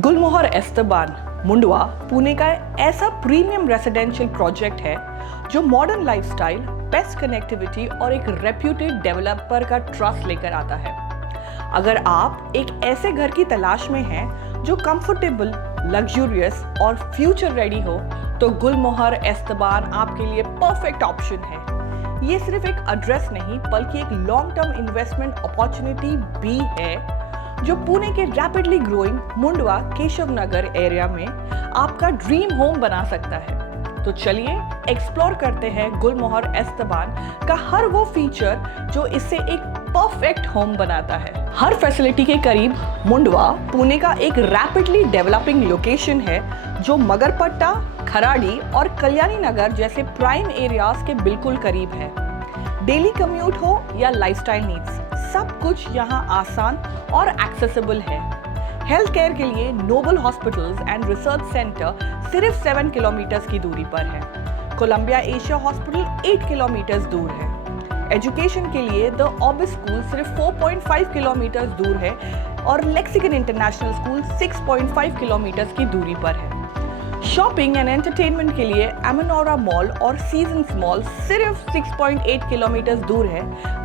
गुलमोहर एस्तबान मुंडवा पुणे का ऐसा premium residential project है जो मॉडर्न लाइफस्टाइल, बेस्ट कनेक्टिविटी और एक रेप्यूटेड डेवलपर का ट्रस्ट लेकर आता है। अगर आप एक ऐसे घर की तलाश में हैं जो कंफर्टेबल, लग्जूरियस और फ्यूचर रेडी हो, तो गुलमोहर एस्तबान आपके लिए परफेक्ट ऑप्शन है। ये सिर्फ एक एड्रेस नहीं बल्कि एक लॉन्ग टर्म इन्वेस्टमेंट अपॉर्चुनिटी भी है जो पुणे के रैपिडली ग्रोइंग मुंडवा केशव नगर एरिया में आपका ड्रीम होम बना सकता है। तो चलिए एक्सप्लोर करते हैं गुलमोहर एस्तबान का हर वो फीचर जो इसे एक परफेक्ट होम बनाता है। हर फैसिलिटी के करीब मुंडवा पुणे का एक रैपिडली डेवलपिंग लोकेशन है जो मगरपट्टा, खराड़ी और कल्याणी नगर जैसे प्राइम एरियाज के बिल्कुल करीब है। डेली कम्यूट हो या लाइफस्टाइल नीड्स, सब कुछ यहाँ आसान और एक्सेसिबल है। हेल्थ केयर के लिए noble hospitals and research centre सिर्फ 7 किलोमीटर की दूरी पर है। कोलंबिया एशिया हॉस्पिटल 8 किलोमीटर दूर है। एजुकेशन के लिए द ऑबिस स्कूल सिर्फ 4.5 किलोमीटर दूर है और लेक्सिकन इंटरनेशनल स्कूल 6.5 किलोमीटर की दूरी पर है। शॉपिंग एंड एंटरटेनमेंट के लिए एमनोरा मॉल और सीजन्स मॉल सिर्फ 6.8 किलोमीटर दूर है,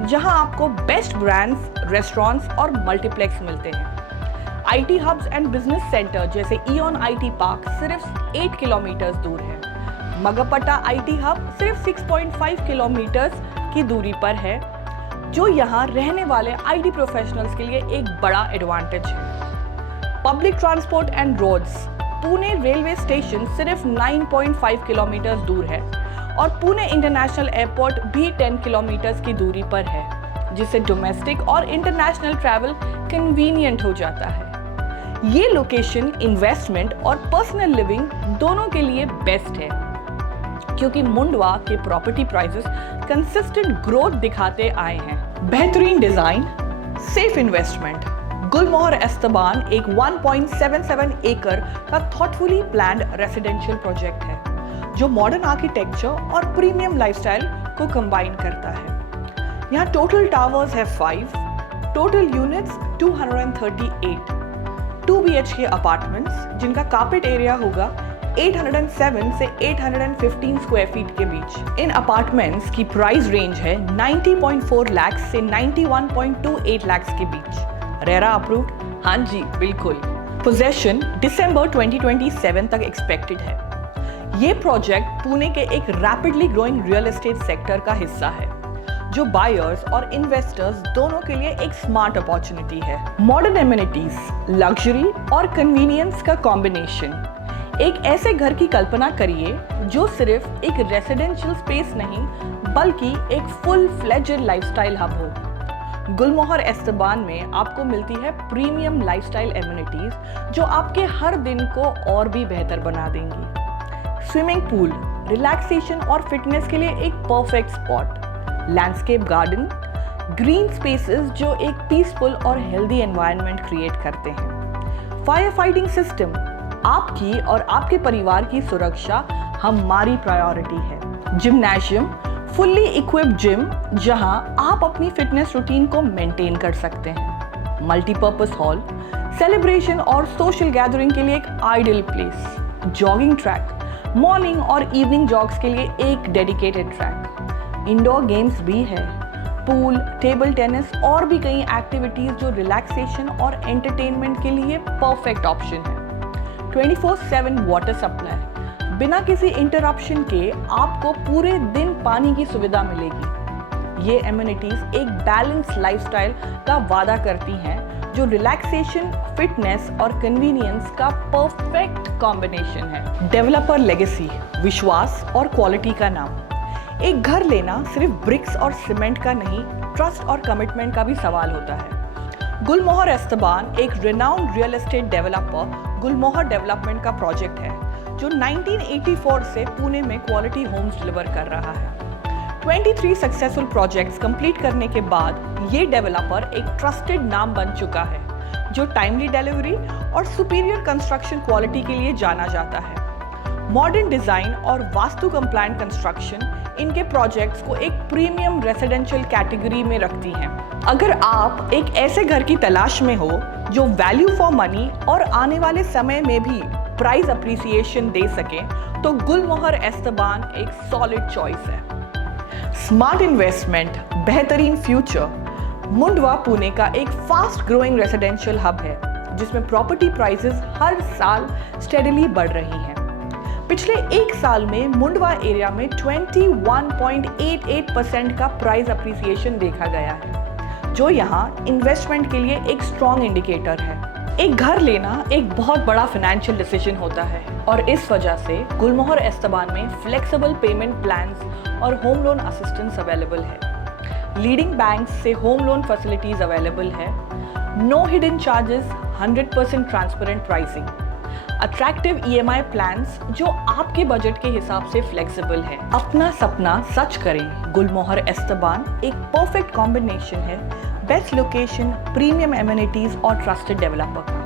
जहां आपको बेस्ट ब्रांड्स, रेस्टोरेंट्स और मल्टीप्लेक्स मिलते हैं। IT hubs and business centre जैसे इयॉन आईटी पार्क सिर्फ 8 किलोमीटर दूर है। मगरपट्टा आईटी हब सिर्फ 6.5 किलोमीटर की दूरी पर है, जो यहां रहने वाले आईटी प्रोफेशनल्स के लिए एक बड़ा एडवांटेज है। Public transport and roads, Pune railway station सिर्फ 9.5 किलोमीटर दूर है और पुणे इंटरनेशनल एयरपोर्ट भी 10 किलोमीटर की दूरी पर है, जिससे डोमेस्टिक और इंटरनेशनल ट्रैवल कन्वीनियंट हो जाता है। ये लोकेशन इन्वेस्टमेंट और पर्सनल लिविंग दोनों के लिए बेस्ट है, क्योंकि मुंडवा के प्रॉपर्टी प्राइसेस कंसिस्टेंट ग्रोथ दिखाते आए हैं। बेहतरीन डिजाइन, सेफ इन्वेस्टमेंट। गुलमोहर एस्तबान एक 1.77 एकड़ का थॉटफुली प्लान्ड रेसिडेंशियल प्रोजेक्ट है जो मॉडर्न आर्किटेक्चर और प्रीमियम लाइफस्टाइल को कंबाइन करता है। यहाँ टोटल टावर्स है 5, टोटल यूनिट्स 238, 2 BHK अपार्टमेंट्स जिनका कारपेट एरिया होगा 807 से 815 स्क्वायर फीट के बीच। इन अपार्टमेंट्स की प्राइस रेंज है 90.4 लाख से 91.28 लाख के बीच। RERA approved? हाँ जी, बिल्कुल। पोजेशन दिसंबर 2027 तक एक्सपेक्टेड है। ये प्रोजेक्ट पुणे के एक rapidly growing real estate sector का हिस्सा है, जो बायर्स और इन्वेस्टर्स दोनों के लिए एक स्मार्ट अपॉर्चुनिटी है। मॉडर्न एमिनिटीज, लग्जरी और कन्वीनियंस का कॉम्बिनेशन। एक ऐसे घर की कल्पना करिए जो सिर्फ एक रेसिडेंशियल स्पेस नहीं बल्कि एक फुल फ्लेज्ड लाइफस्टाइल हब हो। गुलमोहर एस्तबान में आपको मिलती है प्रीमियम लाइफस्टाइल एमिनिटीज जो आपके हर दिन को और भी बेहतर बना देंगी। स्विमिंग पूल, रिलैक्सेशन और फिटनेस के लिए एक perfect spot. Landscape garden, green spaces जो एक पीसफुल और हेल्दी एनवायरनमेंट क्रिएट करते हैं। फायर फाइटिंग सिस्टम, आपकी और आपके परिवार की सुरक्षा हमारी प्रायोरिटी है। जिम्नेशियम, फुल्ली इक्विप्ड जिम जहां आप अपनी फिटनेस रूटीन को मेंटेन कर सकते हैं। मल्टीपर्पस हॉल, सेलिब्रेशन और सोशल गैदरिंग के लिए एक ideal place. Jogging track, morning और इवनिंग जॉग्स के लिए एक डेडिकेटेड ट्रैक। इंडोर गेम्स भी है, पूल, टेबल टेनिस और भी कई एक्टिविटीज जो रिलैक्सेशन और एंटरटेनमेंट के लिए परफेक्ट ऑप्शन है। 24/7 वाटर सप्लाई, बिना किसी इंटरप्शन के आपको पूरे दिन पानी की सुविधा मिलेगी। ये एमिनिटीज एक बैलेंस लाइफस्टाइल का वादा करती हैं जो रिलैक्सेशन, फिटनेस और कन्वीनियंस का परफेक्ट कॉम्बिनेशन है। डेवलपर लेगेसी, विश्वास और क्वालिटी का नाम। एक घर लेना सिर्फ ब्रिक्स और सीमेंट का नहीं, ट्रस्ट और कमिटमेंट का भी सवाल होता है। गुलमोहर एस्तबान एक रिनाउंड रियल एस्टेट डेवलपर गुलमोहर डेवलपमेंट का प्रोजेक्ट है जो 1984 से पुणे में क्वालिटी होम्स डिलीवर कर रहा है। 23 सक्सेसफुल प्रोजेक्ट्स कंप्लीट करने के बाद ये डेवलपर एक ट्रस्टेड नाम बन चुका है जो टाइमली डिलीवरी और सुपीरियर कंस्ट्रक्शन क्वालिटी के लिए जाना जाता है। मॉडर्न डिजाइन और वास्तु कंप्लायंट कंस्ट्रक्शन इनके प्रोजेक्ट्स को एक प्रीमियम रेसिडेंशियल कैटेगरी में रखती हैं। अगर आप एक ऐसे घर की तलाश में हो जो वैल्यू फॉर मनी और आने वाले समय में भी प्राइस अप्रिसिएशन दे सके, तो गुलमोहर एस्तबान एक सॉलिड चॉइस है। स्मार्ट इन्वेस्टमेंट, बेहतरीन फ्यूचर। मुंडवा पुणे का एक फास्ट ग्रोइंग रेसिडेंशियल हब है जिसमें प्रॉपर्टी प्राइसेस हर साल स्टेडीली बढ़ रही हैं। पिछले एक साल में मुंडवा एरिया में 21.88% का प्राइस अप्रिसिएशन देखा गया है, जो यहाँ इन्वेस्टमेंट के लिए एक स्ट्रॉन्ग इंडिकेटर है। एक घर लेना एक बहुत बड़ा फाइनेंशियल डिसीजन होता है और इस वजह से गुलमोहर एस्तबान में फ्लेक्सिबल पेमेंट प्लान्स और होम लोन असिस्टेंस अवेलेबल है। लीडिंग बैंक्स से होम लोन फैसिलिटीज अवेलेबल है। No hidden charges, 100% transparent pricing, attractive EMI plans जो आपके बजट के हिसाब से फ्लेक्सिबल है। अपना सपना सच करें। गुलमोहर एस्तबान एक परफेक्ट कॉम्बिनेशन है बेस्ट लोकेशन, प्रीमियम एमिनिटीज और ट्रस्टेड डेवलपर का।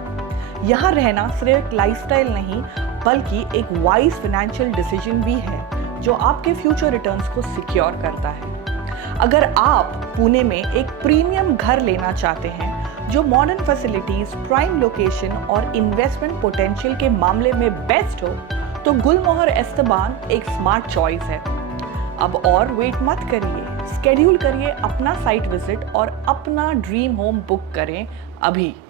यहाँ रहना सिर्फ एक लाइफस्टाइल नहीं बल्कि एक वाइज फाइनेंशियल डिसीजन भी है जो आपके फ्यूचर रिटर्न्स को सिक्योर करता है। अगर आप पुणे में एक प्रीमियम घर लेना चाहते हैं जो मॉडर्न फैसिलिटीज, प्राइम लोकेशन और इन्वेस्टमेंट पोटेंशियल के मामले में बेस्ट हो, तो गुलमोहर एस्तबान एक स्मार्ट चॉइस है। अब और वेट मत करिए, स्केड्यूल करिए अपना साइट विजिट और अपना ड्रीम होम बुक करें अभी।